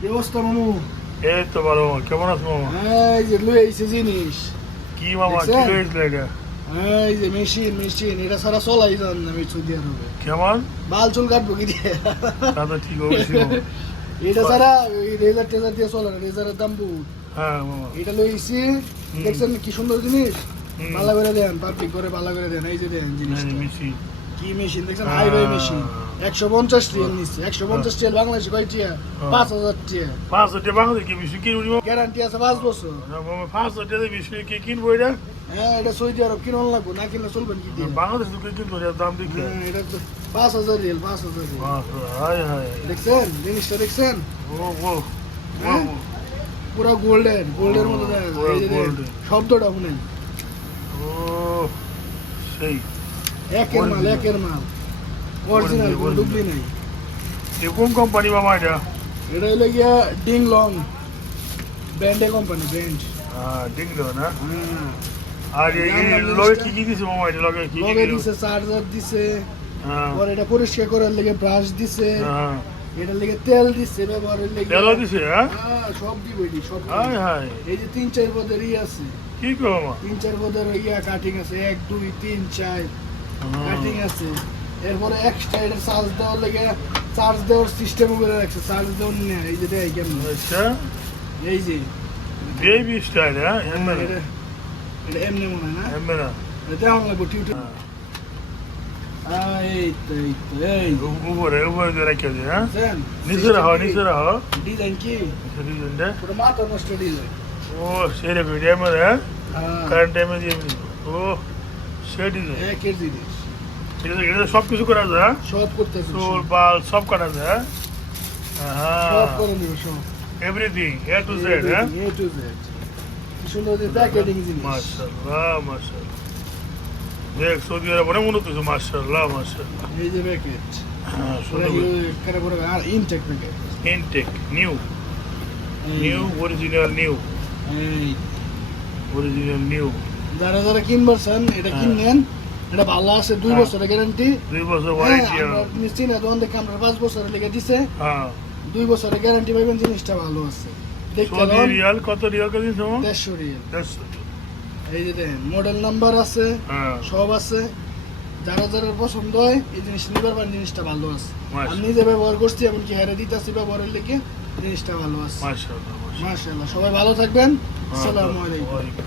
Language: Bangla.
কি অবস্থা মামু? এই তো ভালো। কেমন আছো মামা? এই যে লই আইছে জিনিস। কি মামা, কি দেখছেন? হয়েছিল এটা? এই যে মেশিন এটা সারা চলাই যান না আমি সৌদি আরবে। কেমন? বাল চুল কাটবো কি দিয়ে? তা তো ঠিক অবশ্যই মামা। এটা সারা ওই রেজার টেজার দিয়ে চলে না, রেজারের দাম বহুত। হ্যাঁ মামা। এটা লই আইছি, দেখছেন কি সুন্দর জিনিস? হুম। ভালো করে দেন, পাবলিক করে ভালো করে দেন। এই যে দেন জিনিসটা। মিশি। কি মেশিন দেখছেন? Highway machine. 150 রিয়াল নিচ্ছে। 150 রিয়াল বাংলাদেশে কয় টিয়া? 5000 টিয়া। 500 বাংলাদেশ কি বেশি কিনবি মামা? গ্যারান্টি আছে 5 বছর। না মামা, 500 দিয়ে বেশি কি কিনবো এটা? হ্যাঁ, এটা সৌদি আরব কিনুন লাগবো, না কিনলে চলবেন কি দিয়ে? বাংলাদেশ থেকে কিনবো, এর দাম দেখি। হ্যাঁ, এটা তো 5000 রিয়াল, 5000 রিয়াল। হায় হায়। দেখছেন জিনিসটা দেখছেন? ও ও হ্যাঁ? পুরো গোল্ডের মতো দেখা যায়। পুরো এই যে দেখেন, golden। শব্দটা শুনেন। ও সেই একের মাল অরিজিনাল, কোনো ডুবলি নাই। এ কোন কোম্পানি মামা এটা? এটা হলো গিয়া ডিং লং ব্র্যান্ডে কোম্পানি, ব্র্যান্ড। দেখলো না। হ্যাঁ, আর এই লগে কি কি দিছে মামা? এটা লগে কি কি লগে দিলো? দিছে চার্জার দিছে, হ্যাঁ পরে এটা পরিষ্কার করার লেগে ব্রাশ দিছে, হ্যাঁ। এটার লেগে তেল দিছে ব্যবহারের লেগে। তেলও দিছে, হ্যাঁ? হ্যাঁ, সব দিব এটি, সব দিব। হায় হায়। এই যে 3-4 পদের আছে, কি কো মামা? 3-4 পদের কাটিং আছে, 1 2 3 4 কাটিং আছে। এরপরে এক্সট্রা এটা চার্জ দেওয়ার লেগে চার্জ দেওয়ার সিস্টেম করে রাখছে, চার্জ দেওয়ার নিয়ে এই যে দেয় কেমন। আচ্ছা, এই যে বেবি স্টাইল, হ্যাঁ? এমন না? এটা এটা এমনি মনে হয় না, এমন না? এটা দেওয়া লাগবো টিউটর। এই তো উপরে দিয়ে রেখে দে, হ্যাঁ? বুঝছেন? নিচে রাখো, নিচে রাখো। ডিজাইন কি ডিজাইনটা। পুরো মাথা নষ্ট ডিজাইন। ও সেরকম এমন, হ্যাঁ? কারেন্ট টাইমে দিয়ে দিবি। ও সে ডিজাইন। একের জিনিস এটা সব কিছু করা যায়, হ্যাঁ? সব করতেছে, চুল বাল সব কাটা যায়, সব হ্যাঁ? করে নিব, সব এভরিথিং এ টু জেড, হ্যাঁ? এ টু জেড। কি সুন্দর যে প্যাকেটিং জিনিস। মাশাআল্লাহ মাশাআল্লাহ। দেখ সৌদি আরব অনেক উন্নত হয়েছে, মাশাআল্লাহ মাশাআল্লাহ। এই যে প্যাকেট হ্যাঁ, সুন্দর করে করে আর intake packet. Intake new original new এই অরিজিনাল নিউ। যারা যারা কিনবেন এটা হ্যাঁ। কিনেন, এটা ভালো আছে, 2 হ্যাঁ। বছরের গ্যারান্টি। 2 বছর ওয়ারেন্টি। নিশ্চিত না, দোকান দেখে আমরা 5 বছরের লেগে দিছে, হ্যাঁ 2 বছরের গ্যারান্টি পাবেন, জিনিসটা ভালো আছে। দেখতে সৌদি লন, রিয়াল কত রিয়াল করে দিছো? 150 রিয়াল। 150। এই যে দেখেন মডেল নাম্বার আছে, হ্যাঁ সব আছে। যারা যারা পছন্দ হয় এই জিনিস নিবার পারেন, জিনিসটা ভালো আছে। মাশাআল্লাহ। আমি নিজে ব্যবহার করছি, এমনকি হেরে দিতেছি ব্যবহারের লেগে, জিনিসটা ভালো আছে। মাশাআল্লাহ মাশাআল্লাহ। মাশাআল্লাহ, সবাই ভালো থাকবেন। আসসালামু আলাইকুম। ওয়ালাইকুম।